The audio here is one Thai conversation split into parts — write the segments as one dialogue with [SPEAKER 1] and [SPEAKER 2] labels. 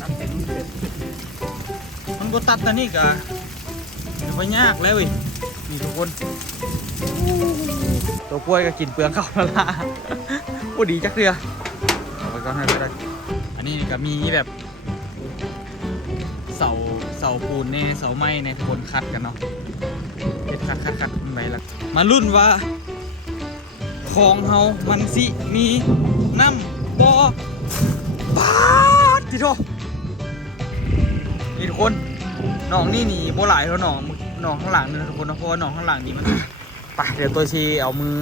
[SPEAKER 1] ตัดเต็มมันก็ตัดแต่นี่กะไปยากแล้วเว้ยนี่ทุกคน ตัวกล้วยก็กินเปลืองเข้าวแล้วล่ะโอ้ดีจักเรือเอาไปก่อนให้ก็ได้ อันนี้ก็มีแบบเสาเสาปูนเนี่ยเสาไม้เนี่ยทุกคนคัดกันเนาะเฮ็ดคัดคัดคัดไปละมารุ่นว่าของเฮามันสิมีน้ำบ่ ปาดทีโตนี่ทุกคนหนองนี่หนีโบหลายเท่าหนองหนองข้างหลังนี่นะทุกคนเนาะเพราะว่าหนองข้างหลังนี่มัน ไปเดี๋ยวตัวชีเอามือ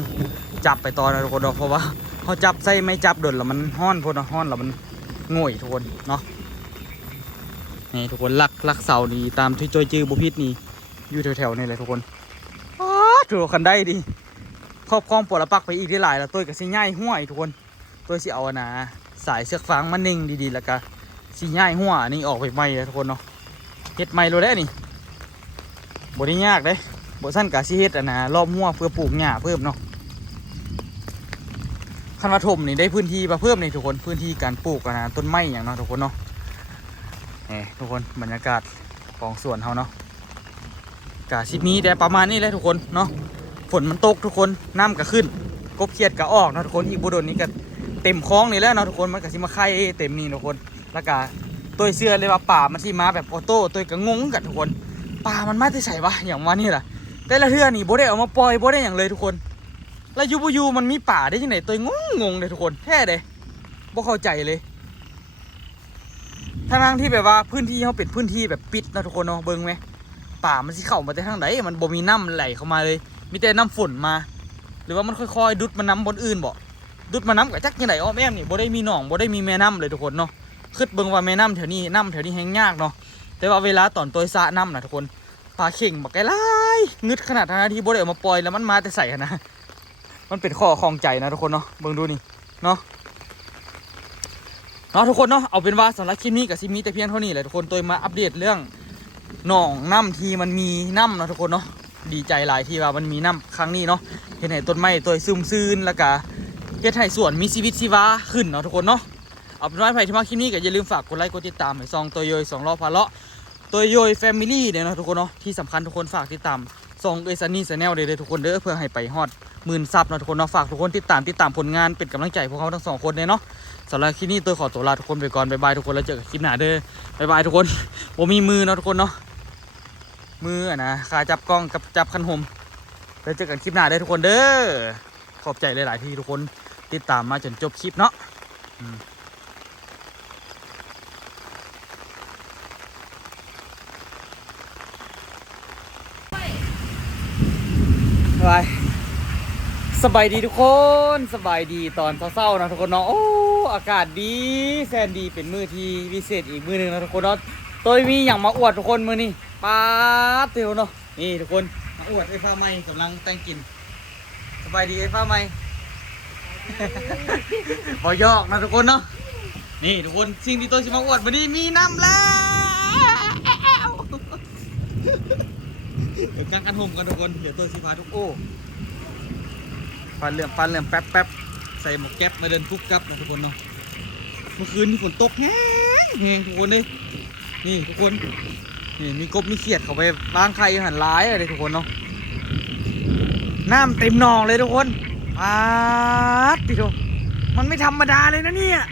[SPEAKER 1] จับไปตอนนะทุกคนเนาะเพราะว่าเขาจับใส่ไม่จับโดนแล้วมันห้อนพนเนห้อนแล้วมันง่อยทุกคนเนาะนี่ทุกคนลักลักเสานี่ตามที่จอยจื้อบุพิษนี่อยู่แถวๆนี่เลยทุกคนอ้าถือคันได้ดีครอบครองปวดละปักไปอีกที่หลายแล้วตัวกับสิง่ายห้วยทุกคนตัวสิเอานะ สายเสือกฟางมานิ่งดีๆแล้วก็สิง่ายหัวนี่ออกไปใหม่เลยทุกคนเนาะเฮ็ดใหม่เลยได้นี่บ่ได้ยากเด้บ่สั้นกะสิเฮ็ดอะนะรอบหัวเพื่อปลูกหญ้าเพิ่มเนาะคันว่าถมนี่ได้พื้นที่มาเพิ่มนี่ทุกคนพื้นที่การปลูกอะนะต้นไม้อย่างเนาะทุกคนเนาะนี่ทุกคนบรรยากาศของสวนเขาเนาะกาชิปนี้แต่ประมาณนี้เลยทุกคนเนาะฝนมันตกทุกคนน้ำก็ขึ้นกบเขียดก็ออกเนาะทุกคนอีกบุดนนี้ก็ เต็มคลองนี่แล้วเนาะทุกคนมันก็สิมาไข่เต็มนี่ทุกคนแล้วก็ตัวเสื้อเลยว่าป่ามันที่มาแบบออโต้ตัวก็งงกันทุกคนป่ามันมาที่ใส่วะอย่างว่านี่แหละแต่ละเทื่อนี่โบได้เอามาปล่อยโบได้อย่างเลยทุกคน แล้วยูบอยูมันมีป่าได้ยังไงตัวงงงงเลยทุกคนแท้เลยบ่เข้าใจเลยทางทางที่แบบว่าพื้นที่เขาเป็นพื้นที่แบบปิดนะทุกคนเนาะเบิ่งไหมป่ามันสิเข้ามาแต่ทางไหนมันบ่มีน้ำไหลเข้ามาเลย มีแต่น้ำฝนมา หรือว่ามันค่อยๆ ดุดมาน้ำบนอื่นบ่ ดุดมาน้ำกับจักยังไงอ้อมแอมนี่บ่ได้มีหนองบ่ได้มีแม่น้ำเลยทุกคนเนาะคิดเบิ่งว่าแม่น้ำแถวนี้น้ำแถวนี้แห้งยากเนาะแต่ว่าเวลาตอนตัวสะน้ำนะทุกคนปลาเข่งบักไก่ลายงึดขนาดนั้นที่บ่ได้เอามาปล่อยแล้วมันมาแต่ใส่นะมันเป็นข้อของใจนะทุกคนเนาะเบิ่งดูนี่เนาะเนาะทุกคนเนาะเอาเป็นว่าสำหรับคลิปนี้กับซิมีแต่เพียงเท่านี้แหละทุกคนตัวมาอัปเดตเรื่องหนองน้ำที่มันมีน้ำเนาะทุกคนเนาะดีใจหลายที่ว่ามันมีน้ำครั้งนี้เนาะเห็นไหนต้นไม้ตัวซึมซืนแล้วก็ เฮ็ดให้สวนมีชีวิตชีวาขึ้นเนาะทุกคนเนาะเอาเป็นว่าใครที่มาคลิปนี้ก็อย่าลืมฝากกดไลค์กดติดตามให้ซองตัวโยยสองรอพาเลาะตัวโยยแฟมิลี่เนี่ยนาะทุกคนเนาะที่สำคัญทุกคนฝากติดตามซองเอซันนี่แนลเด้อทุกคนเด้อเพื่อให้ไปฮอดหมื่นซับเนาะทุกคนเนาะฝากทุกคนติดตามติดตามผลงานเป็นกำลังใจพวกเขาทั้งสองคนเลยเนาะสำหรับคลิปนี้ตัวขอตัวลาทุกคนไปก่อนบายบายทุกคนแล้วเจอกันคลิปหน้าเด้อบายบายทุกคนผมมีมือเนาะทุกคนเนาะมืออะนะขาจับกล้องกับจับคันหมแล้วเจอกันคลิปหน้าเด้อทุกคนเด้อขอบใจหลาย ๆ ที่ทุกคน ติดตามมาจนจบคลิปเนาะบายสบายดีทุกคนสบายดีตอนเศร้าๆนะทุกคนเนาะโอ้อากาศดีแสนดีเป็นมือที่พิเศษอีกมือหนึ่งนะทุกคนเนาะตัวมีอย่างมาอวดทุกคนมือนี่ปาดเตียวเนาะนี่ทุกคนมาอวดไอ้ฟ้าไหมกำลังแต่งกิน สบายดีไอ้ฟ้าไหม บอยอกนะทุกคนเนาะ นี่ทุกคนสิ่งที่ตัวชิมาอวดวันนี้มีน้ำแล้วเดี๋ยวกางกันห่มกันทุกคน เดี๋ยวตัวชิพาทุกโอ้ฟันเหลื่อมฟันเหลื่อมแป๊บแป๊บใส่หมวกแก๊ปมาเดินปุ๊บกับนะทุกคนเนาะ เมื่อคืนนี่ฝนตกแห้งแห้งทุกคนเลยนี่ทุกคนนี่มีกบมีเขียดเขาไปบ้างใครหันร้ายอะไรทุกคนเนาะน้ำเต็มหนองเลยทุกคน ปาดพี่โตมันไม่ธรรมดาเลยนะเนี่ย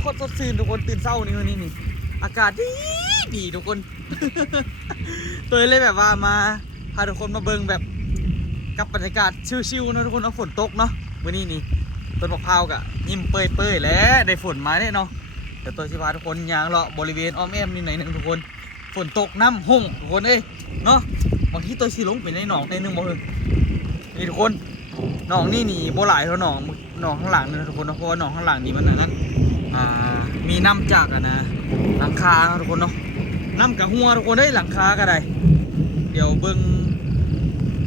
[SPEAKER 1] โคตรสดชื่นทุกคนตื่นเศร้านี่วันนี้นี่ อากาศดีดีทุกคนตัวเลยแบบว่ามาพาทุกคนมาเบิงแบบกับบรรยากาศชิวๆนะทุกคนเนาะฝนตกเนาะมื่อนี้นี่ต้นมะพร้าวกะยิ้มเปื่อยๆแล้วได้ฝนมาเนี่ยเนาะเดี๋ยวตัวชิพาทุกคนยางเลาะบริเวณอ้อมแอมนี่ไหนหนึ่งทุกคนฝนตกน้ำหุ่งทุกคนเอ้ยเนาะบางทีตัวชีลงไปในหนองในหนึ่งบ่เฮ้ยนี่ทุกคน หนองนี่นี่โบหลายเท่าหนองหนองข้างหลังนะทุกคนเนะเพราะว่าหนองข้างหลังนี่มันนนั้นอ่ามีน้ำจากอะนะหลังคาทุกคนเนาะน้ำกับหัวทุกคนได้หลังคาก็ได้ เดี๋ยวเบิ้ง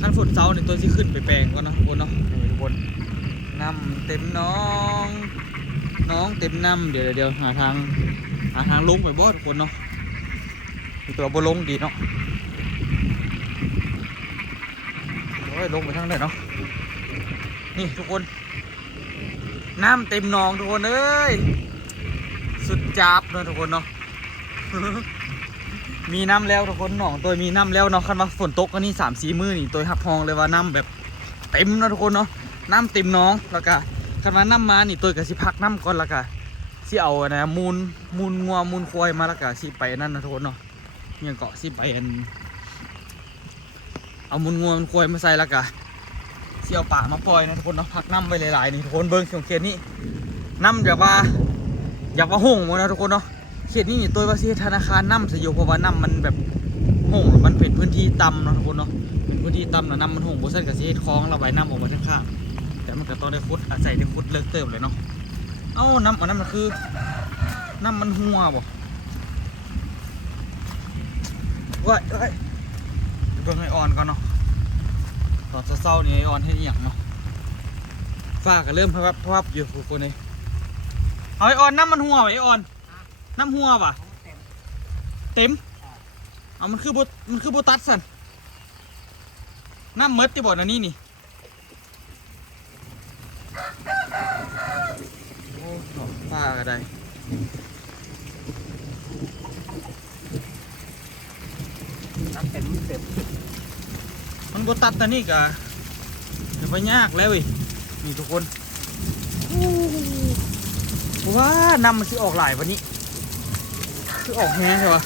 [SPEAKER 1] ขั้นฝนเซาเนี่ยตัวที่ขึ้นไปแปลงก่อนเนาะทุกคนเนาะทุกคนน้ำเต็มน้องน้องเต็มน้ำเดี๋ยวเดี๋ยวหาทางหาทางลงไปบ่ทุกคนเนาะตัวบ่ลงดีเนาะโอ้ยลงไปทางไหนเนาะ นี่ทุกคน น้ำเต็มหนองทุกคนเอ้ย สุดจับเนาะทุกคนเนาะ มีน้ำแล้วทุกคนหนองตัวมีน้ำแล้วเนาะคันว่าฝนตกก็นี่สามสี่มื้อนี่ตัวหับพองเลยว่าน้ำแบบเต็มนะทุกคนเนาะ น้ำเต็มหน้องแล้วก็คันว่าน้ำมานี่ตัวก็สิพักน้ำก่อนแล้วก็สิเอาอันะมูลมูลงัวมูลควายมาแล้วก็สิไปนั่นนะทุกคนเนาะเนี่ยเกาะสิไปอันเอามูลงัวมูลควายมาใส่แล้วก็ เสิเอาป่ามาปล่อยนะทุกคนเนาะพักน้ำไว้หลายๆนี่ทุกคนเบิ้งสังเกตนี่น้ำแบบว่าอยากว่าห่งหมดนะทุกคนเนาะเขตนี้นี่ตัวว่าสิธนาคารน้ำสยบเพราะว่าน้ำมันแบบห่งมันเป็นพื้นที่ต่ำเนาะทุกคนเนาะเป็นพื้นที่ต่ำนะน้ำมันห่งบ่ซั่นก็สิเฮ็ดคลองระบายน้ำออกมาทางข้างแต่มันก็ต้องได้ขุดอาศัยได้ขุดเลิกเติมเลยเนาะเอ้าน้ำอันนั้นมันคือน้ำมันหัวบ่เว้ยเว้ยเบิ่งไอออนก่อนเนาะ ตอนเช้าๆนี่ไอออนเฮ็ดอียงเนาะฟ้าก็เริ่มพับพับอยู่ทุกคนเลยเอาไอออนน้ำมันหัวไอออนน้ำหัวป่ะเต็มเอามันคือบมันคือโบตัดสันน้ำเมดที่บ่อนะนี่นี่โอ้ฝ้าก็ได้
[SPEAKER 2] น้ำเต็มเต็ม
[SPEAKER 1] มันโบตัดแต่นี่กะเดี๋ยวไปยากแล้วเว้ยนี่ทุกคนว้าน้ำมันสิออกหลายวันนี้คือออกแห้งใช่ปะ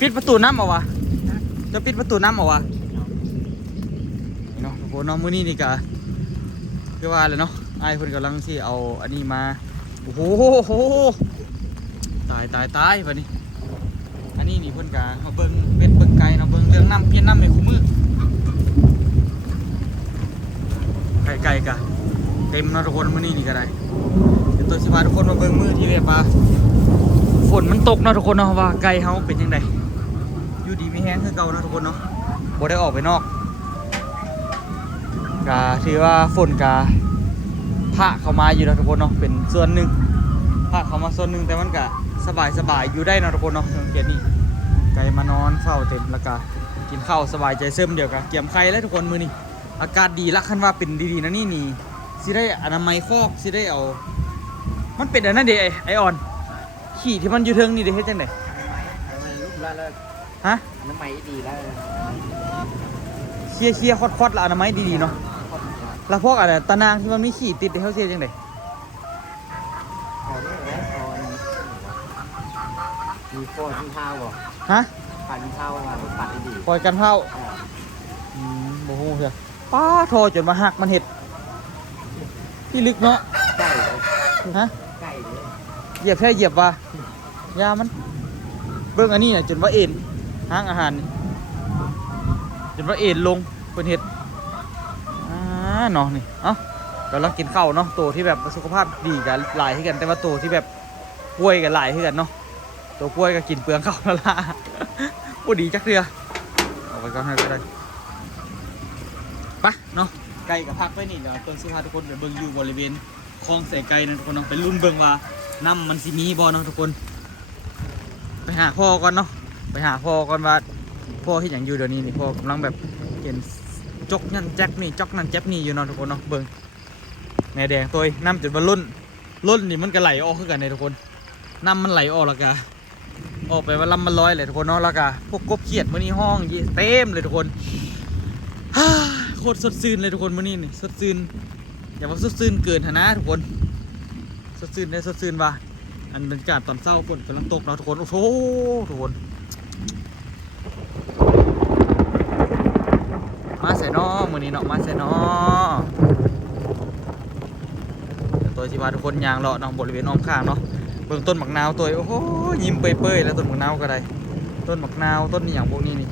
[SPEAKER 1] ปิดประตูน้ำเอาวะจะปิดประตูน้ำเอาวะนี่เนาะทุกคนเนาะมื้อนี้นี่กะคือว่าเลยเนาะไอ้ายเพิ่นกำลังสิเอาอันนี้มา โอ้โหตายตายตายบัดนี้ อันนี้นี่เพิ่นกะมาเบิ่งเป็ดเบิ่งไก่เนาะเบิ่งเรื่องน้ำเปลี่ยนน้ำในคู่มือไก่ไก่กะเต็มเนาะทุกคนมื้อนี้นี่ก็ได้เดี๋ยวตัวสิพาทุกคนมาเบิ่งมือที่แบบว่าฝนมันตกเนาะทุกคนเนาะว่าไก่เฮาเป็นจังไดอยู่ดีไมีแฮงคือเก่าเนาะทุกคนเนาะบ่ได้ออกไปนอกกาถือว่าฝนกาพระเข้ามาอยู่นะทุกคนเนาะเป็นส่วนหนึ่งพระเข้ามาส่วนหนึ่งแต่มันก็ สบายสบายอยู่ได้นะทุกคนเนาะสังเกตนี่ไก่มานอนเฝ้าเต็มแล้วก็กินข้าวสบายใจเสริมเดียวกันเกี่ยมไข่แล้วทุกคนมือนี่อากาศดีละคันว่าเป็นดีๆนะนี่นี่สิได้อนามัยคอกสิได้เอา มันเป็นอันนั้นเดไอไอออน ขี่ที่มันอยู่เทิงนี่เด้เฮ็ดจังได
[SPEAKER 2] ทำไมลูกแล้วแล้ว
[SPEAKER 1] ฮะ
[SPEAKER 2] น้ำไหมดีแล้ว
[SPEAKER 1] เคียเคลียร์คอดๆละอนามัยดีๆเนาะแล้วพวกอะไรตะนางที่มันไมีขี่ติดเด้เฮาเสียจังได
[SPEAKER 2] พอไม่แล้วพอ มีโฟนที่เท้าบ่
[SPEAKER 1] ฮะ
[SPEAKER 2] ปั่นเท้ามาปั่นดี
[SPEAKER 1] ปล่อยกันเผาอืมโอ้โหเชียวป้าโทรจนมาหักมันเห็ดที่ลึกเนาะ
[SPEAKER 2] ใกล้เลย
[SPEAKER 1] ฮะ
[SPEAKER 2] ใกล้เลย
[SPEAKER 1] เหยียบแค่เหยียบว่ะยามัน เบิ่งอันนี้น่ะจนว่าเอ็นห้างอาหารนี่จนว่าเอ็นลงเป็นเห็ดอ่าเนาะนี่เอ้าเราลองกินข้าวเนาะตัวที่แบบสุขภาพดีกันหลายที่กันแต่ว่าตัวที่แบบป่วยกันหลายที่กันเนาะ ตัวป่วยก็กินเปลืองเข้าแล้วล่ะบ่ดีจักเทื่อเอาไปก่อนให้ก็ได้ไปเนาะไก่กับพักไว้นี่เดี๋ยวเพิ่นสิพาทุกคนไปเบิ่งอยู่บริเวณคลองใส่ไก่นะทุกคนเนาะไปลุ้นเบิ่งว่าน้ำมันสิมีบ่เนาะทุกคน ไปหาพ่อก่อนเนาะไปหาพ่อก่อนว่าพ่อเฮ็ดหยังอยู่เดี๋ยวนี้นี่พ่อกำลังแบบเห็นจกนั่นแจ็คนี่จกนั่นแจ็คนี่อยู่เนาะทุกคนเนาะเบิ่งแม่แดงตัวน้ำจนว่าล้นล้นนี่มันก็ไหลออกคือกันเลยทุกคนน้ำมันไหลออกแล้วก็ ออกไปว่าลำมันลอยเลยทุกคนเนาะแล้วก็พวกกบเขียดมื้อนี้ห้องเต็มเลยทุกคนโคตรสดชื่นเลยทุกคนมื้อนี้นี่สดชื่นอย่าว่าสดชื่นเกินนะทุกคนสดชื่นได้สดชื่นว่ะอันบรรยากาศตอนเช้าฝนกำลังตกเราะทุกคนโอ้โหทุกคนมาใส่นอมื้อนี้เนาะมาใส่นอตัวที่ว่าทุกคนยางเลาะเนาะบริเวณอ้อมข้างเนาะ บิ่งต้นหมักนาวตัวโอ้โหยิ้มเปื่อยๆแล้วต้นหมักนาวก็ได้ต้นหมักนาวต้นนี่อย่างพวกนี้นี่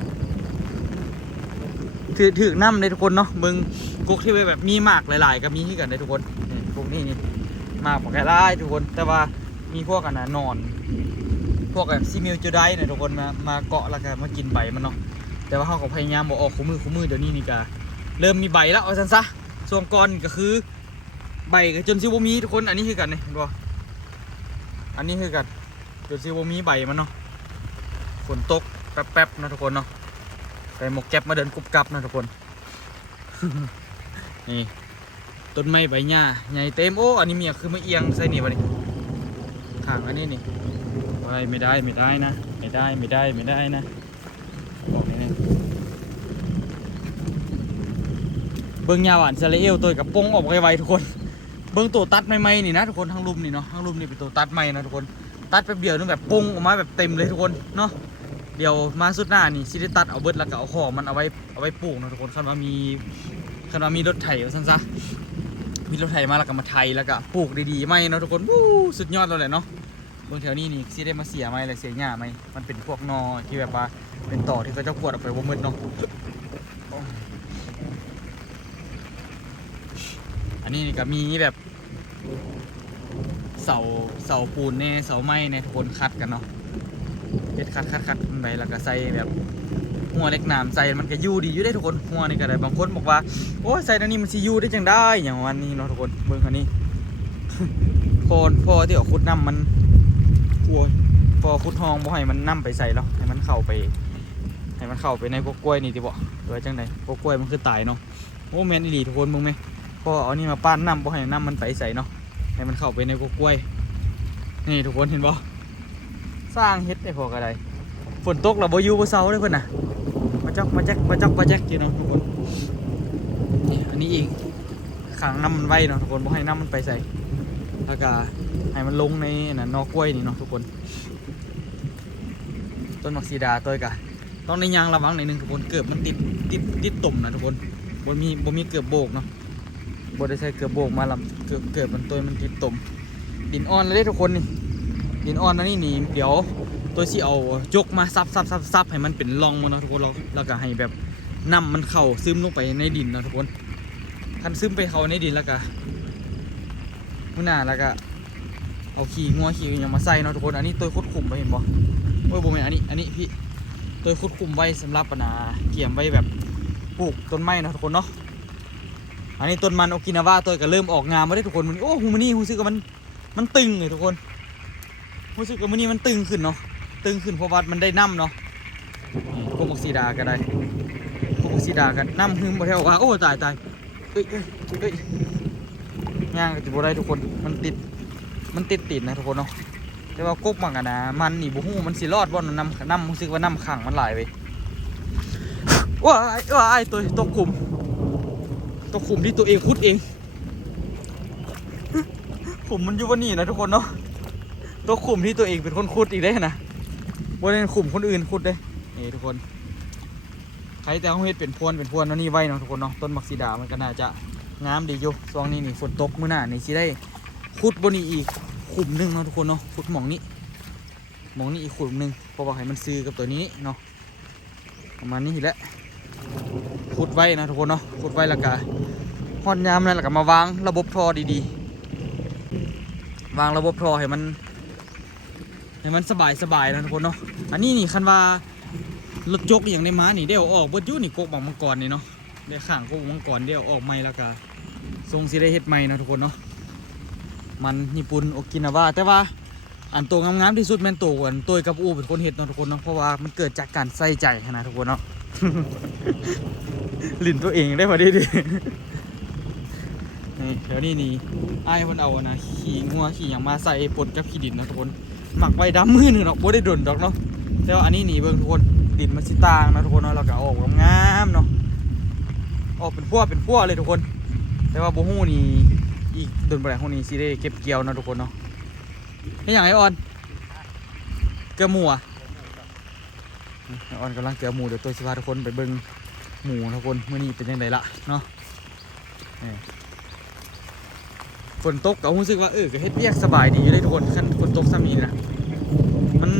[SPEAKER 1] ถือถือน้ำเลยทุกคนเนาะมึงกุ๊กที่แบบมีมากหลาย ๆ ก็มีที่กันเลยทุกคนพวกนี้นี่มากของแกไล่ทุกคน แต่ว่ามีพวกกันนะนอน พวกแบบซีมิลจูได้เนี่ยทุกคนมามาเกาะแล้วก็มากินใบมันเนาะแต่ว่าเขาก็พยายามบอกออกคู่มือคู่มือเดี๋ยวนี้นี่ก็เริ่มมีใบแล้วเอาซันซะส่วนก่อนก็คือใบก็จนซิวมีทุกคนอันนี้คือกันเนี่ยเห็นบ่ อันนี้คือกันจนซิวมีใบมันเนาะฝนตกแป๊บๆนะทุกคนเนาะใส่หมวกแก๊ปมาเดินกรุบกรับนะทุกคน นี่ต้นไม้ใบหญ้าใหญ่เต็มโอ้อันนี้เมียคือไมาเอียงใส่นี่วะนี่ข้างอันนี้นี่ไว้ไม่ได้ไม่ได้นะ ไม่ได้ไม่ได้ไม่ได้นะบอกนี่นะเบิ้งหญ้าหวานซาเลเอลตัวกับปงออกไวๆทุกคน เบิ้งตัวตัดใหม่ๆนี่นะทุกคนทั้งลุมนี่เนาะทั้งลุมนี่เป็นตัวตัดใหม่นะทุกคนตัดแป๊บเดียวนึงแบบปงออกมาแบบเต็มเลยทุกคนเนาะเดี๋ยวมาสุดหน้านี่สิได้ตัดเอาเบิดแล้วก็เอาขอมันเอาไว้เอาไว้ปลูกนะทุกคนคันว่ามีคันว่ามีรถไถว่าซั่นซะมีรถไถมาแล้วก็มาไถแล้วก็ปลูกดีๆไหมเนาะทุกคนวู้สุดยอดเลยเนาะเบื้องแถวนี้นี่สิได้มาเสียไหมเลยเสียหญ้าไหมมันเป็นพวกนอที่แบบว่าเป็นต่อที่เขาเจ้ากวดออกไปบ่หมืดเนาะอั นนี้นี่ก็มีแบบเสาเสาปูนเนี่ยเสาไม้เนี่ยทุกคนคัดกันเนาะเฮ็ดคัดคัดคัดไปแล้วก็ใส่แบบหัวเล็กน้ำใส่มันก็ยู่ดีอยู่ได้ทุกคนหัวนี่ก็ได้บางคนบอกว่าโอ้ยใส่ตรงนี้มันสิยู่ได้จังได้อย่างวันนี้เนาะทุกคนเบิ่งคันนี้โคนพอที่เอาขุดน้ำมันกลัวพอขุดห้องบ่ให้มันน้ำไปใส่แล้วให้มันเข้าไปให้มันเข้าไปในพวกกล้วยนี่ติบ่หรือจังไดพวกกล้วยมันคือตายเนาะโอ้แม่นอีหลีทุกคนมึงไหม พอเอานี่มาปั้นน้ำบ่ให้น้ำมันไปใส่เนาะให้มันเข้าไปในกล้วยนี่ทุกคนเห็นบ่สร้างเฮ็ดได้พอกระไดฝนตกเราบ่อยู่บ่เซาเลยเพิ่อนน่ะมาจอกมาจ๊กมาจอกมาจ๊กอยู่เนาะทุกคนนี่อันนี้อีกขังน้ำมันไว้เนาะทุกคนบ่ให้น้ำมันไปใส่แล้วก็ให้มันลงในน่ะนอกกล้วยนี่เนาะทุกคน ต้นมักซีดาตัวกะต้องในยางระวังหน่อยนึงทุกคนเกือบมันติดติดติดตุ่มนะทุกคนบ่มีบ่มีเกือบโบกเนาะ บได้ใช้เกือบโบกมาลำเกือบเกือบมันตัวมันติดตมดินอ่อนเลยเด้ทุกคนนี่ดินอ่อนนะนี่นี่เดี๋ยวตัวที่เอายกมาซับซับซับซับให้มันเป็นรองมันนะทุกคนเราแล้วก็ให้แบบน้ำมันเข้าซึมลงไปในดินนะทุกคนคันซึมไปเข้าในดินแล้วก็มื้อหน้าแล้วก็เอาขี้งัวขี้อหยังมาใส่เนาะทุกคนอันนี้ตัวคุดคุมไปเห็นบ่โอ้ยบ่แม่นอันนี้อันนี้พี่ตัวคุดคุมไว้สำหรับปนาเกี่ยมไว้แบบปลูกต้นไม้นะทุกคนเนาะ อันนี้ต้นมันโอกินาวาตัวก็เริ่มออกงามมาได้ทุกคนมันโอ้ฮูมานี่ฮูซึกว่ามันมันตึงเลยทุกคนฮูซึกว่ามันนี่มันตึงขึ้นเนาะตึงขึ้นเพราะว่ามันได้น้ำเนาะนี่พวกมักซีดาก็ได้พวกมักซีดากันน้ำหึมบ่แถวว่าโอ้ตายตายเอ้ยเอ้ยเอ้ยย่างก็จะบ่ได้ทุกคนมันติดมันติดติดนะทุกคนเนาะแต่ว่ากบมันกันนะมันนี่บ่ฮู้มันสิรอดบ่นน้ำน้ำฮูซึกว่าน้ำขังมันหลายไปว้ายว้ายตัวตกขุม ตัวขุมที่ตัวเองขุดเองขุมมันอยู่วันนี้นะทุกคนเนาะตัวขุมที่ตัวเองเป็นคนขุดอีกได้นะบนเป็นขุมคนอื่นขุดได้นี่ทุกคนใครแต่เขาเฮ็ดเป็นพวนเป็นพวนเนาะนี่ไว้เนาะทุกคนเนาะต้นมักซีดามันก็น่าจะงามดีอยู่ช่วงนี้นี่ฝนตกมื้อหน้านี่สิได้ขุดบนนี้อีกขุมหนึ่งเนาะทุกคนเนาะขุดหมองนี้หมองนี้อีกขุมหนึ่งเพราะว่าให้มันซื้อกับตัวนี้เนาะประมาณนี้แหละ ขุดไว้นะทุกคนเนาะขุดไว้แล้วก็ฮอดยามนั้นแล้วก็มาวางระบบท่อดีๆ วางระบบท่อให้มันให้มันสบายสบายๆนะทุกคนเนาะอันนี้นี่คันว่ารถจกอย่างได้มานี่เดี๋ยวออกเบิดยู่นี่กกบังมังกรนี่เนาะเดี๋ยวข้างกกบังมังกรเดี๋ยวออกใหม่แล้วก็ทรงสิได้เฮ็ดใหม่นะทุกคนเนาะมันญี่ปุ่นโอกินาวาแต่ว่าอันตัวงามๆที่สุดแม่นตัวอันตัวกับอูเป็นคนเฮ็ดเนาะทุกคนเนาะเพราะว่ามันเกิดจากการใส่ใจนะทุกคนเนาะ ลิ้นตัวเองได้มาดีดีนี่เดี๋ยวนี้นี่ไอ้คนเอานะขี่งัวขี่อย่างมาใส่ปนกับขี้ดินนะทุกคนหมักไว้ดำมือหนึ่งดอกบ่ได้ดนดอกเนาะแต่ว่าอันนี้นี่เบิ่งทุกคนดินมันสิต่างนะทุกคนเนาะเราก็ออกงามเนาะออกเป็นพวกเป็นพวกเลยทุกคน แต่ว่าโบฮู้นี่อีกดนบ่ได้ฮู้นี่สิได้เก็บเกี่ยวนะทุกคนเนาะให้หยังไอ้ออนเกลือหมูอะไอ้ออนกำลังเกลือหมูเดี๋ยวตัวสิพาทุกคนไปเบิ่ง หมูทุกคนเมื่อนี้เป็นยังไงละเนาะฝนตกก็รู้สึกว่าเออก็เฮ็ดเวียกสบายดีอยู่เลยทุกคนขั้นฝนตกซ้ำนี้นะมัน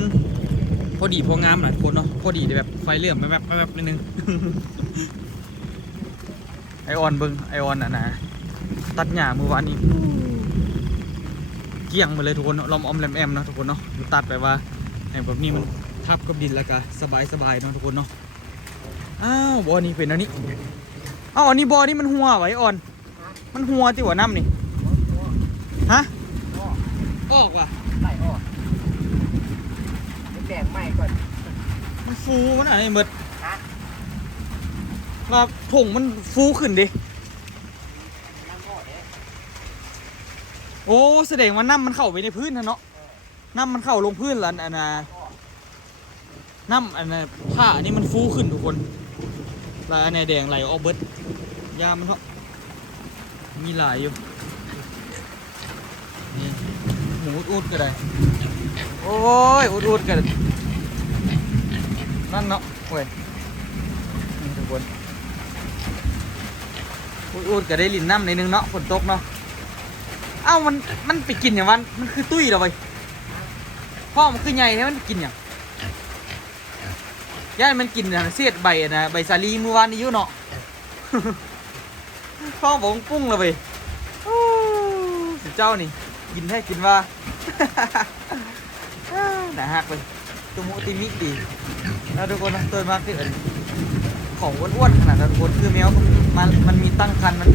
[SPEAKER 1] พอดีพองามหละทุกคนเนาะพอดีแต่แบบไฟเลื่อมแบบแบบนิดนึงไอออนเบิงไอออนอะนะตัดหญ้ามือวานนี้เกลี้ยงมาเลยทุกคนลอมออมแหลมแอมเนาะทุกคนเนาะตัดไปว่าไอแบบนี้มันทับกับดินแล้วก็สบายสบายเนาะทุกคนเนาะ อ้าวบอนี่เป็นอันนี้อ้าวอันนี้บอนี่มันหัวไว้อ่อน มันหัวที่หัวน้ำนี่ฮะออกว่ะ
[SPEAKER 2] ไล่ออกไปแบ่งใหม่ก่อน
[SPEAKER 1] มันฟูมันอะไรหมด
[SPEAKER 2] ฮะ
[SPEAKER 1] ว่าผงมันฟูขึ้นดิ
[SPEAKER 2] น้ำหม้อเด้
[SPEAKER 1] โอ้แสดงว่าน้ำมันเข้าไปในพื้นนะเนาะน้ำมันเข้าลงพื้นแล้วอันน่ะน้ำอันน่ะผ้าอันนี้มันฟูขึ้นทุกคน ลายอันไหนแดงไหลออกเบิดยามันเนาะมีหลายอยู่นี่หมูอุดๆก็ได้โอ้ยอุดๆก็ได้นั่นเนาะเว้ยนี่ทุกคนอุดๆก็ได้ลินน้ำในนึงเนาะฝนตกเนาะเอ้ามันมันไปกินอย่างวันมันคือตุ้ยเหรอไปพ่อมันคือใหญ่เนี่ยมันกินอย่าง ย่ายมันกินอย่างเสียดใบนะใบสาลีเมื่อวานนี้อยู่เนาะพ่อบอกว่าปุ้งเลยไปเจ้านี่กินให้กินว่าหนาหักไปตัวมุติมิดีแล้วทุกคนตัวมากที่เอินของอ้วนๆขนาดนั้นทุกคนคือแมวมันมันมีตั้งคันมัน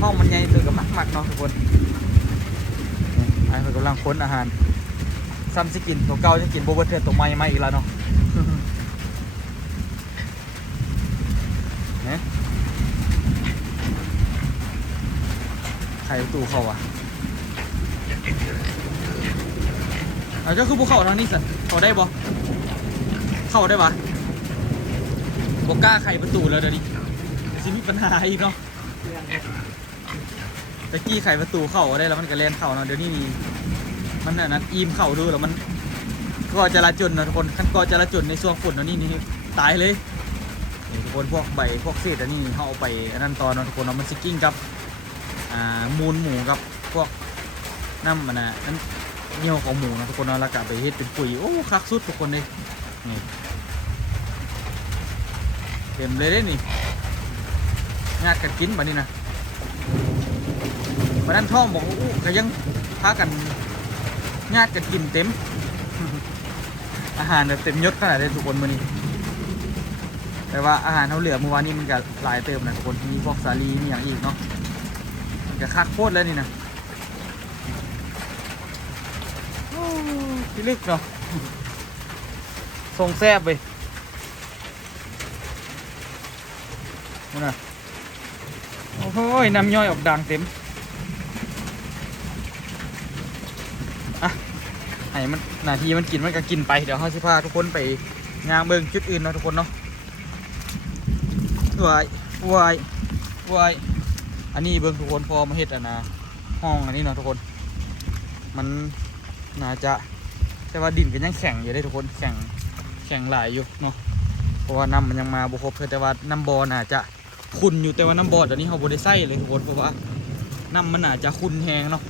[SPEAKER 1] ห้องมันใหญ่ตัวกับมักๆเนาะทุกคนอันนี้กำลังค้นอาหารซ้ำสกินตัวเก่าจะกินโบเบอร์เทอร์ตัวใหม่มาอีกแล้วเนาะ เนี่ย ไข่ตู้เขาอะเอาเจ้าคือภูเขาทางนี้สัตว์เขาได้บ่เข้าได้ปะบกล้าไข่ประตูแล้วเดี๋ยวนี้เดี๋ยวสิมีปัญหาอีกเนาะตะกี้ไขประตูเข้าได้แล้วมันก็แล่นเข้าเนาะเดี๋ยวนี้มีมันน่ะนั้นอีมเข้าดูแล้วมันก็จราจนนะทุกคนขั้นก็จราจนในช่วงฝนเนาะนี่นี่ตายเลยทุกคนพวกใบพวกเศษอันนี้เขาเอาไปอันนั้นตอนเนาะทุกคนเนาะมันซิกกิ้งกับ มูลหมูกับพวกน้ำมันน่ะนั่นเงี้ยวของหมูนะทุกคนเนาะแล้วก็เอาไปเฮ็ดเป็นปุ๋ยโอ้คักสุดทุกคนเลยนี่เต็มเลยเด้นี่งาดกันกินแบัดนี้นะวันนั้นท่อบอกว่าอู้ก็ยังพากันญาติกันกินเต็ม อาหารแบบเต็มยศขนาดเลยทุกคนมื้อนี้แต่ว่าอาหารเขาเหลือเมื่อวานนี้มันก็หลายเติมนะทุกคนมีพวกสาลีมีอย่างอีกเนาะ มันก็คักโคตรเลยนี่นะพี่ลึกเนาะทรงแซบไปนู่นะโอ้โหน้ำย่อยออกดังเต็มให้มันนาทีมันกินมันก็กินไป เดี๋ยวเขาสิพาทุกคนไปงางเบิงจุดอื่นเนาะทุกคนเนาะวายวายวาย อันนี้เบิงทุกคนพอมาเฮ็ดอันนะห้องอันนี้เนาะทุกคน มันน่าจะแต่ว่าดินก็ยังแข็งอยู่ได้ทุกคนแข็งแข็งหลายอยู่เนาะเพราะว่าน้ำมันยังมาบุครบเพิ่นแต่ว่าน้ำบอน่าจะขุ่นอยู่แต่ว่าน้ำบอตอนนี้เขาบริใส่เลยทุกคนเพราะว่าน้ำมันน่าจะขุ่นแหงเนาะ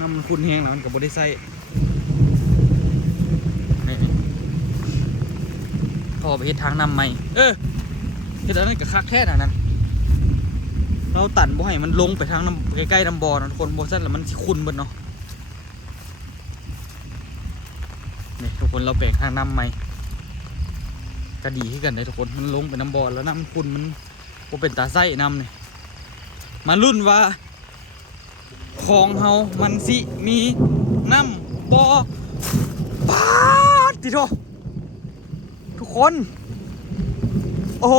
[SPEAKER 1] น้ำมันขุ่นแหงแล้วมันกับบได้ใส่นี่พอไปเฮ็ดทางน้ำใหม่เออเฮ็ดอันนั้นกับคักแค่นั้น เราตันบ่ให้มันลงไปทางน้ำใกล้ๆน้ำบ่อนะทุกคนบ่ซั่นแล้วมันสิขุ่นเบิดเนาะนี่ทุกคนเราแปลงทางน้ำใหม่ก็ดีขึ้นกันเลยทุกคนมันลงไปน้ำบ่อแล้วน้ำขุ่นมันบ่เป็นตาไส้น้ำนี่มาลุ้นว่าของเฮามันสิมีน้ำบ่อปาดติโททุกคน โอ้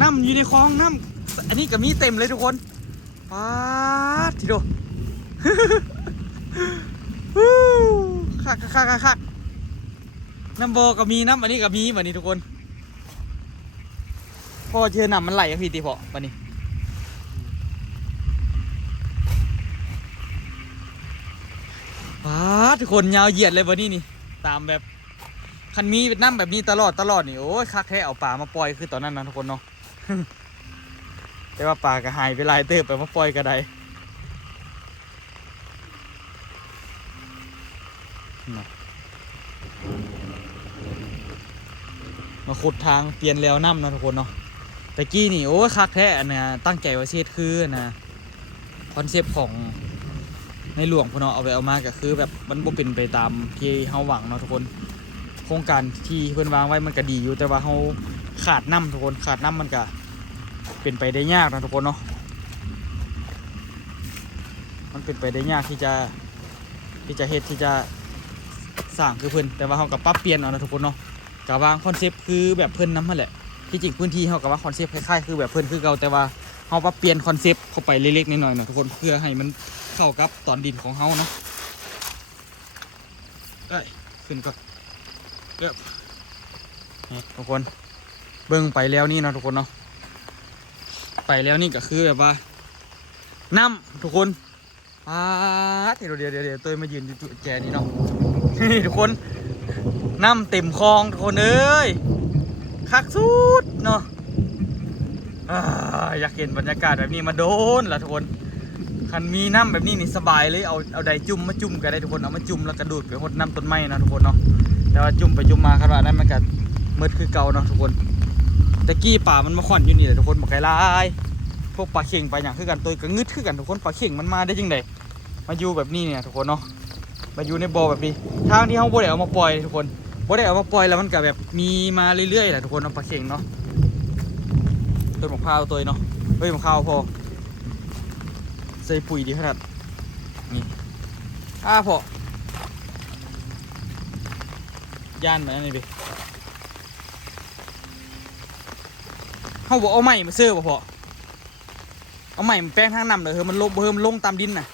[SPEAKER 1] น้ำอยู่ในคลองน้ำอันนี้ก็มีเต็มเลยทุกคนปาดติโทฮู้คักคักคักคักน้ำบ่อก็มีน้ำอันนี้ก็มีแบบนี้ทุกคนพอเชื่อน้ำมันไหลอะพี่ติพอวันนี้ว้าทุกคนยาวเหยียดเลยวันนี้นี่ ตามแบบคันมีเป็นน้ำแบบนี้ตลอดตลอดนี่โอ้ยคักแท้เอาปลามาปล่อยคือตอนนั้นนะทุกคนเนาะ แต่ว่าปลาก็หายไปหลายเติบไปมาปล่อยก็ได้มาขุดทางเปลี่ยนแล้วน้ำนะทุกคนเนาะแต่กี้นี่โอ้ยคักแท้นนะตั้งใจไว้เช็ดคือนะคอนเซปต์ของในหลวงพนเนาะเอาไปเอามาก็คือ แบบมันบ่เป็นไปตามที่เฮาหวังเนาะทุกคน โครงการที่เพิ่อนวางไว้มันก็ดีอยู่แต่ว่าเฮา ขาดน้ำทุกคนขาดน้ำมันก็เป็นไปได้ยากนะทุกคนเนาะมันเป็นไปได้ยากที่จะที่จะเฮ็ดที่จะสร้างคือเพิ่นแต่ว่าเฮาก็ปรับเปลี่ยนเอานะทุกคนเนาะก็วางคอนเซปต์คือแบบเพิ่นน้ำหั่นแหละที่จริงพื้นที่เฮาก็ว่าคอนเซปต์คล้ายๆคือแบบเพิ่นคือเก่าแต่ว่าเขาปรับเปลี่ยนคอนเซปต์เข้าไปเล็กๆน้อยๆนะทุกคนเพื่อให้มันเข้ากับตอนดินของเขานะได้ขึ้นก่อนเรียบนี่ทุกคน เบิ่งไปแล้วนี่นะทุกคนเนาะไปแล้วนี่ก็คือแบบว่าน้ำทุกคนอ่าเดี๋ยวเดี๋ยวเดี๋ยวเดี๋ยวตัวมายืนอยู่จุดแจนี่เนาะนี่ทุกคนน้ำเต็มคลองทุกคนเอ้ยคักสุดเนาะอ่าอยากเห็นบรรยากาศแบบนี้มาโดนละทุกคนคันมีน้ำแบบนี้นี่สบายเลยเอาเอาใดจุ่มมาจุ่มก็ได้ทุกคนเอามาจุ่มแล้วกระดูดไปหดน้ำต้นไม้นะทุกคนเนาะแต่ว่าจุ่มไปจุ่มมาขนาดนั้นมันก็มืดคือเก่าเนาะทุกคน ต่กี้ป่ามันมาขอนอยู่นี่แหละทุกคนบอกไกลลายพวกปลาเข่งไปอย่างคือกันตัวก็งึดคือกันทุกคนปลาเข่งมันมาได้ยังไงมาอยู่แบบนี้เนี่ยทุกคนเนาะมาอยู่ในบ่อแบบนี้ทางที่เขาบ่ได้เอามาปล่อยทุกคนบ่ได้เอามาปล่อยแล้วมันก็แบบมีมาเรื่อยๆแหละทุกคนเอาปลาเข่งเนาะต้นมะพร้าวตัวเนาะเฮ้ยมะพร้าวพอใส่ปุ๋ยดีขนาดนี่อ้าพอย่านมาอันนี้ดิ เขาบอกเอาไม้มาเสื้อบ่พอเอาไม้มแป้งทางน้ำเลยเฮ้ยมันลงเฮ้ยมันลงตามดินน่ะ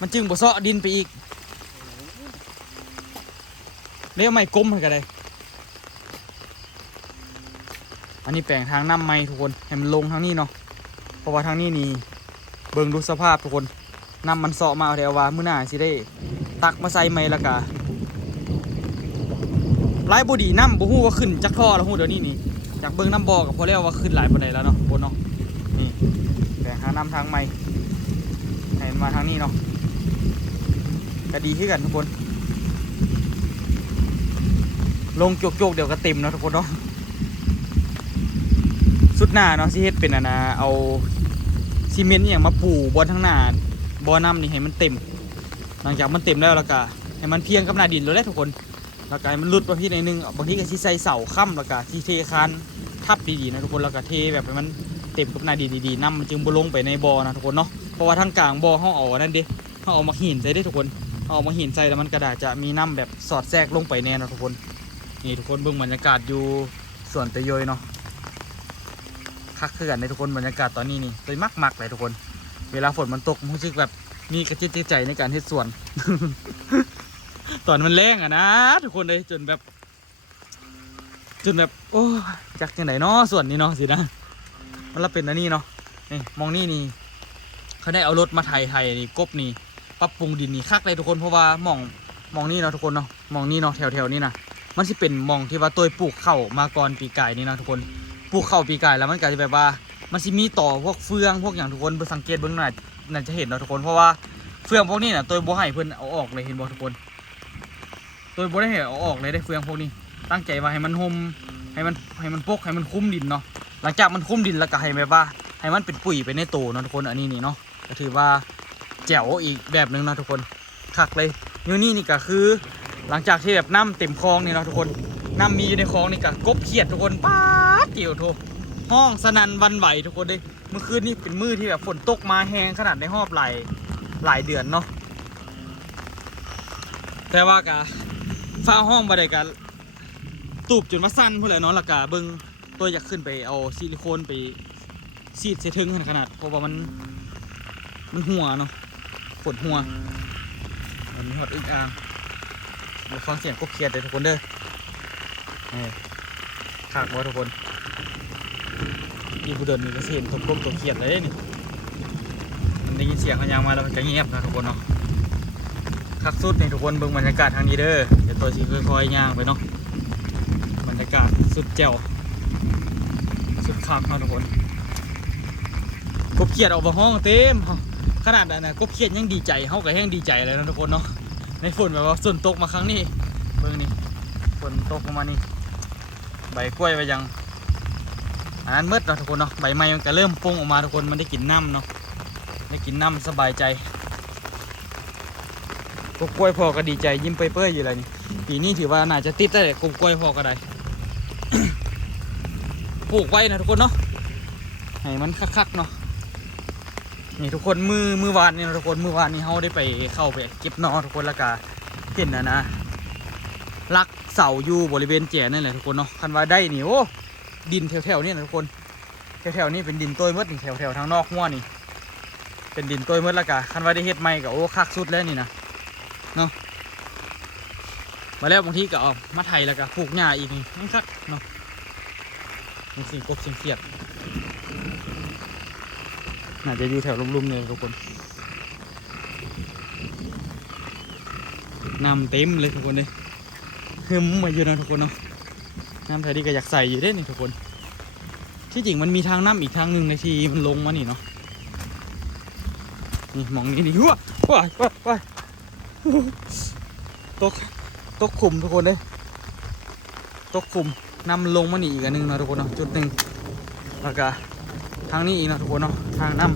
[SPEAKER 1] มันจึงบ่เซาะดินไปอีกเรียกไม่กลมให้กันเลยอันนี้แปลงทางน้ำไม่ทุกคนให้มันลงทางนี้เนาะ เพราะว่าทางนี้นี่เบิ่งดูสภาพทุกคนน้ำมันเซาะมาเอาแต่ว่ามื้อหน้าสิได้ ตักมาใส่ไม่ละกะหลายบ่ดีน้ำบ่ฮู้ว่าขึ้นจากท่อแล้วฮู้เดี๋ยวนี้นี่ จากเบิ่งน้ำบ่อก็พอแล้วว่าขึ้นหลายปานใดแล้วเนาะบนเนาะนี่แปลงทาน้ำทางไม่ให้มันมาทางนี้เนาะก็ดีขึ้นกันทุกคน ลงโจกๆเดี๋ยวก็เต็มเนาะทุกคนเนาะสุดหน้าเนาะสิเฮ็ดเป็นอันนะเอาซีเมนต์อย่างมาปูบนทั้งหน้าบ่อน้ำนี่ให้มันเต็ม หลังจากมันเต็มแล้วแล้วก็ให้มันเพียงกับหน้าดินแล้วแหละทุกคน แล้วก็มันหลุดประเภทหนึงบางทีก็สิใส่เสาค้ำแล้วก็ที่เทคานทับดีๆนะทุกคนแล้วก็เทแบบให้มันเต็มกับหน้าดีๆน้ำมันจึงบ่ลงไปในบ่อนะทุกคนเนาะเพราะว่าทางกลางบ่อเฮาเอาอันนั่นด้เฮาเอามาหินใส่ได้ทุกคนเอามาหินใส่แล้วมันกระดาษจะมีน้ำแบบสอดแทรกลงไปแน่นะทุกคนนี่ทุกคนเบิ่งบรรยากาศอยู่ส่วนตะโยยเนาะคักคือกันในทุกคนบรรยากาศตอนนี้นี่เลยมักมักๆเลยทุกคน เวลาฝนมันตกมันรู้สึกแบบมีกระจิตใจในการเฮ็ดสวน ตอนมันแรงอะนะ ทุกคนเลยจนแบบ จนแบบ โอ้ยจักจังไหนเนาะส่วนนี้เนาะสินะ มันละเป็นอันนี้เนาะนี่มองนี่นี่เขาได้เอารถมาไถไถนี่กบนี่ปรับปรุงดินนี่คักเลยทุกคนเพราะว่ามองมองนี่เนาะทุกคนเนาะมองนี่เนาะแถวแถวๆนี้นะมันสิเป็นมองที่ว่าตัวปลูกเข้ามาก่อนปีกายนี่นะทุกคนปลูกเข้าปีกายแล้วมันก็จะแบบว่า มันสิมีต่อพวกเฟืองพวกอย่างทุกคนสังเกตเบิ่งหน่อยน่าจะเห็นเนาะทุกคนเพราะว่าเฟืองพวกนี้น่ะตัวบ่ให้เพิ่อนเอาออกเลยเห็นบ่ทุกคน ตัวบ่ได้ให้เอาออกเลยได้เฟืองพวกนี้ ตั้งใจว่าให้มันห่มให้มันให้มันปกให้มันคุ้มดินเนาะหลังจากมันคุ้มดินแล้วก็ให้แบบว่า ให้มันเป็นปุ๋ยไปในโตเนาะทุกคนอันนี้นี่เนาะก็ถือว่าแจ๋วอีกแบบหนึ่งนะทุกคนคักเลยอยู่นี่นี่ก็คือ หลังจากที่แบบน้ำเต็มคลองนี่เนาะทุกคนน้ำมีอยู่ในคลองนี่ก็กบเขียดทุกคนป๊าดเกี่ยวโทห้องสนันวันไหวทุกคนเลยเมื่อคืนนี่เป็นมือที่แบบฝนตกมาแห้งขนาดในหอบหลายหลายเดือนเนาะแต่ว่ากะ ฟ้าห้องบ่ได้กะตูบจนมาสั้นพุ่นเลยเนาะและกะเบิ่งตัวอยากขึ้นไปเอาซิลิโคนไปซีดเสถึงขนาดเพราะว่ามันมันหัวเนาะปวดหัวมันมีหดอึกอ่างเดี๋ยวฟังเสียงกบเขียดเลยทุกคนเด้อนี่ขากว่าทุกคนนี่ผู้เดินมีกระเสียนทบกบตัวเขียดเลยนี่มันได้ยินเสียงขยางมาแล้วมันจะเงียบนะทุกคนเนาะ คักสุดนี่ทุกคนเบิ่งบรรยากาศทางนี้เด้อเดี๋ยวตัวสีค่อยๆย่างไปเนาะบรรยากาศสุดแจ๋วสุดคักเนาะทุกคนกบเขียดออกมาห้องเต็มขนาดนั้นนะกบเขียดยังดีใจเฮาก็แห้งดีใจเลยนะทุกคนเนาะในฝนแบบว่าฝนตกมาครั้งนี้เบิ่งนี่ฝนตกมานี่ใบกล้วยไปยังอันนั้นมืดเนาะทุกคนเนาะใบไม้มันก็เริ่มปงออกมาทุกคนมันได้กินน้ำเนาะได้กินน้ำสบายใจ กบกล้วยพอก็ดีใจยิ้มเปื่อยๆอยู่เลยนี่ปีนี้ถือว่าน่าจะติดได้กบกล้วยพอก็ได้ปลูกไว้นะทุกคนเนาะให้มันคักๆเนาะนี่ทุกคนมือมือวานนี่นะทุกคนมือวานนี่เขาได้ไปเข้าไปเก็บนอทุกคนล้วก็เห็นนะนะลักเสาอยู่บริเวณแจนั่นแหละทุกคนเนาะคันว่าได้นี่โอ้ดินแถวๆนี่นะทุกคนแถวๆนี้เป็นดินต้ยหมดนี่แถวๆทางนอกหัวนี่เป็นดินต้ยหมดล้วกะคันว่าได้เฮ็ดใหม่ก็โอ้คักสุดแล้วนี่นะ เนาะมาแล้วบางทีก็เอามาไถแล้วก็ปลูกหญ้าอีกนี่มันคักเนาะมีสิ่งกบสิ่งเขียดน่าจะอยู่แถวลุ่มๆเลยทุกคนน้ำเต็มเลยทุกคนเลยหึมมาอยู่นะทุกคนเนาะน้ำไทยดีก็อยากใส่อยู่เด้นี่ทุกคน ที่จริงมันมีทางน้ำอีกทางหนึ่งในทีมันลงมานี่เนาะนี่มองนี่นี่หัวว้ายว้าว้า ตกตกขุมทุกคนเลยตกขุมนำลงมานี่อีกอันหนึ่งนะทุกคนเนาะจุดหนึ่งแล้วก็ทางนี้อีกนะทุกคนเนาะทางน้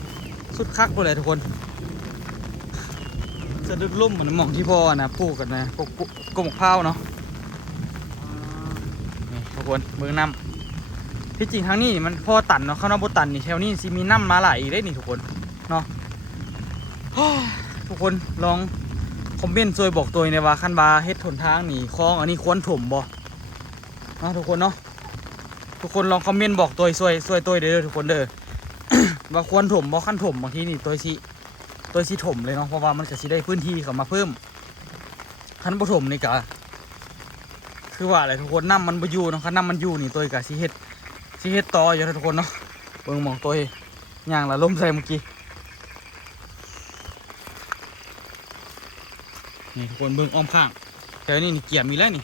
[SPEAKER 1] ำสุดคักเลยทุกคนสะดุดลุ่มเหมือนหมองที่พ่อนะปลูกกันนะปลูกปลูกกมกพร้าวเนาะนี่ทุกคนเมืองน้ำที่จริงทางนี้มันพ่อตันเนาะข้างนอกบตันนี่แถวนี้สิมีน้ำมาไหลอีกได้นี่ทุกคนเนาะทุกคนลอง คอมเมนต์ช่วยบอกตัวในว่าคันบาเฮ็ดถนทางหนีคลองอันนี้ควรถมบ่เนาะทุกคนเนาะทุกคนลองคอมเมนต์บอกตัวช่วยช่วยตัวเด้อทุกคนเด้อว่าควรถมบ่ขั้นถมบางทีนี่ตัวสิตัวสิถมเลยเนาะเพราะว่ามันก็สิได้พื้นที่เข้ามาเพิ่มคันบ่ถมนี่ก็คือว่าอะไรทุกคนน้ำมันบ่อยู่เนาะคันน้ำมันอยู่นี่ตัวก็สิเฮ็ดสิเฮ็ดต่ออยู่ทุกคนเนาะเบิ่งมองตัวย่างละล้มใส่เมื่อกี้ นี่ทุกคนเบิ่งอ้อมข้างแต่นี่นี่เกี่ยมอีแล้วนี่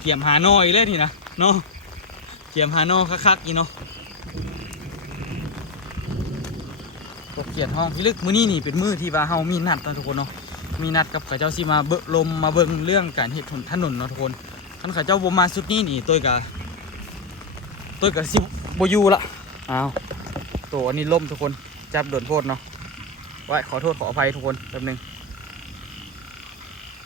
[SPEAKER 1] เกี่ยมหานออีกแล้วนี่นะเนาะเกี่ยมหานอคักๆอีเนาะตกเกียดห้องพี่ลึกมือนี้นี่เป็นมือที่ว่าเฮามีนัดนะทุกคนเนาะมีนัดกับข้าเจ้าสิมาเบิ่งลมมาเบิ่งเรื่องการเฮ็ดถนนเนาะทุกคนคันข้าเจ้าบมาสุดนี้นี่ตัวกะตัวกะสิบอยู่ละอ้าวตัวอันนี้ล่มทุกคนจับโดนโพดเนาะไว้ขอโทษขออภัยทุกคนแป๊บนึง